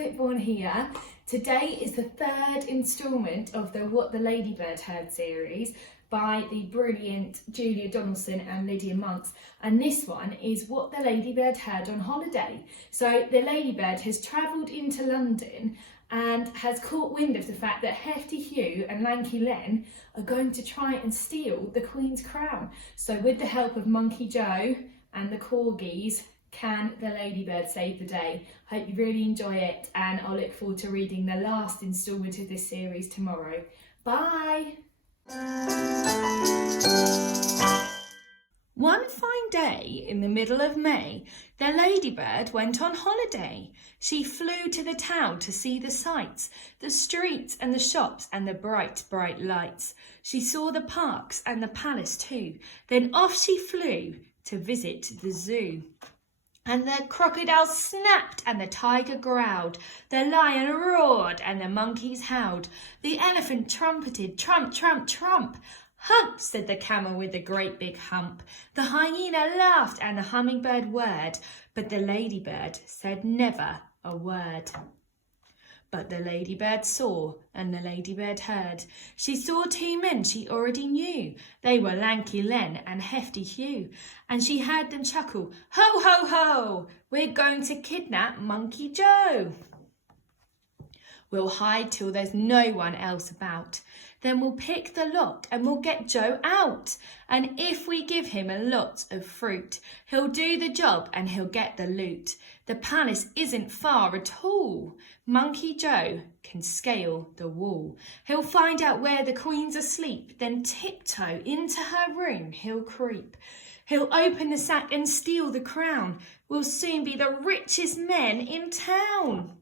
Flipborn here. Today is the third instalment of the What the Ladybird Heard series by the brilliant Julia Donaldson and Lydia Monks, and this one is What the Ladybird Heard on Holiday. So the Ladybird has travelled into London and has caught wind of the fact that Hefty Hugh and Lanky Len are going to try and steal the Queen's crown. So with the help of Monkey Joe and the corgis, can the Ladybird save the day? Hope you really enjoy it, and I'll look forward to reading the last instalment of this series tomorrow. Bye! One fine day in the middle of May, the Ladybird went on holiday. She flew to the town to see the sights, the streets and the shops and the bright, bright lights. She saw the parks and the palace too. Then off she flew to visit the zoo. And the crocodile snapped and the tiger growled, the lion roared and the monkeys howled, the elephant trumpeted, trump, trump, trump. Hump, said the camel with the great big hump. The hyena laughed and the hummingbird whirred, but the ladybird said never a word. But the ladybird saw and the ladybird heard. She saw two men she already knew. They were Lanky Len and Hefty Hugh. And she heard them chuckle, ho, ho, ho, we're going to kidnap Monkey Joe. We'll hide till there's no one else about. Then we'll pick the lock and we'll get Joe out. And if we give him a lot of fruit, he'll do the job and he'll get the loot. The palace isn't far at all. Monkey Joe can scale the wall. He'll find out where the Queen's asleep, then tiptoe into her room he'll creep. He'll open the sack and steal the crown. We'll soon be the richest men in town.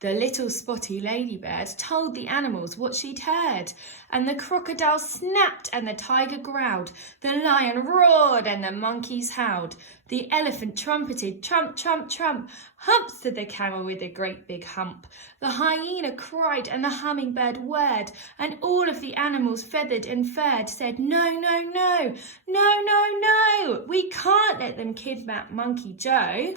The little spotty ladybird told the animals what she'd heard, and the crocodile snapped and the tiger growled, the lion roared and the monkeys howled, the elephant trumpeted, trump, trump, trump, hump, said the camel with a great big hump, the hyena cried and the hummingbird whirred, and all of the animals feathered and furred said, no, no, no, no, no, no, we can't let them kidnap Monkey Joe.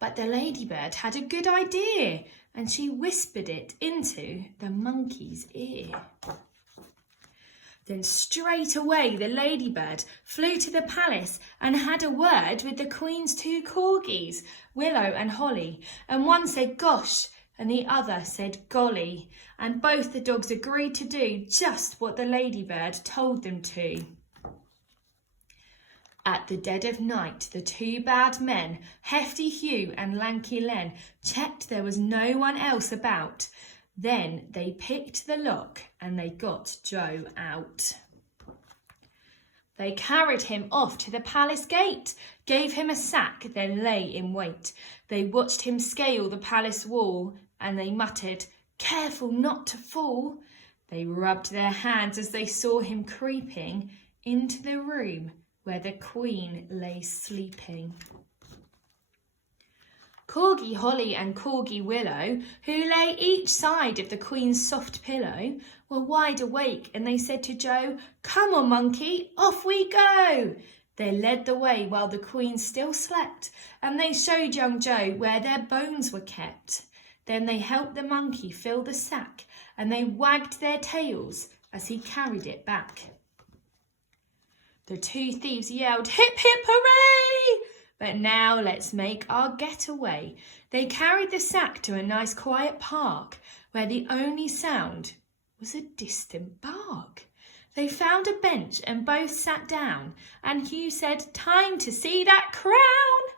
But the ladybird had a good idea, and she whispered it into the monkey's ear. Then straight away the ladybird flew to the palace and had a word with the Queen's two corgis, Willow and Holly, and one said gosh and the other said golly, and both the dogs agreed to do just what the ladybird told them to. At the dead of night, the two bad men, Hefty Hugh and Lanky Len, checked there was no one else about. Then they picked the lock and they got Joe out. They carried him off to the palace gate, gave him a sack, then lay in wait. They watched him scale the palace wall and they muttered, careful not to fall. They rubbed their hands as they saw him creeping into the room where the Queen lay sleeping. Corgi Holly and Corgi Willow, who lay each side of the Queen's soft pillow, were wide awake, and they said to Joe, come on, monkey, off we go. They led the way while the Queen still slept, and they showed young Joe where their bones were kept. Then they helped the monkey fill the sack, and they wagged their tails as he carried it back. The two thieves yelled, hip, hip, hooray! But now let's make our getaway. They carried the sack to a nice quiet park where the only sound was a distant bark. They found a bench and both sat down, and Hugh said, time to see that crown.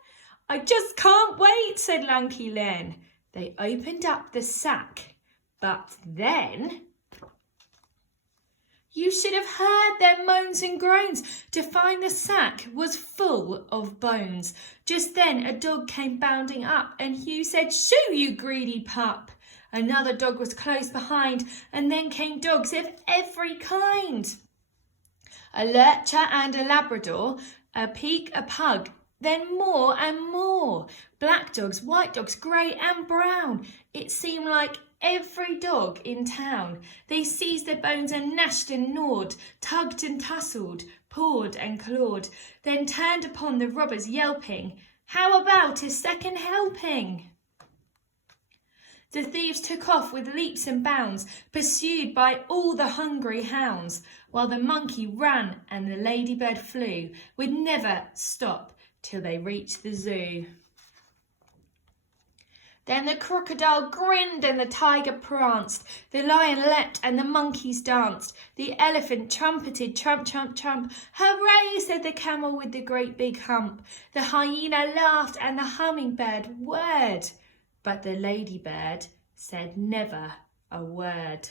I just can't wait, said Lanky Len. They opened up the sack, but then you should have heard their moans and groans to find the sack was full of bones. Just then a dog came bounding up, and Hugh said, shoo, you greedy pup. Another dog was close behind, and then came dogs of every kind. A lurcher and a Labrador, a peak, a pug, then more and more. Black dogs, white dogs, grey and brown. It seemed like every dog in town. They seized their bones and gnashed and gnawed, tugged and tussled, pawed and clawed, then turned upon the robbers yelping, How about a second helping? The thieves took off with leaps and bounds, pursued by all the hungry hounds, while the monkey ran and the ladybird flew, would never stop till they reached the zoo. Then the crocodile grinned and the tiger pranced, the lion leapt and the monkeys danced, the elephant trumpeted trump, trump, trump. Hooray, said the camel with the great big hump. The hyena laughed and the hummingbird whirred, but the ladybird said never a word.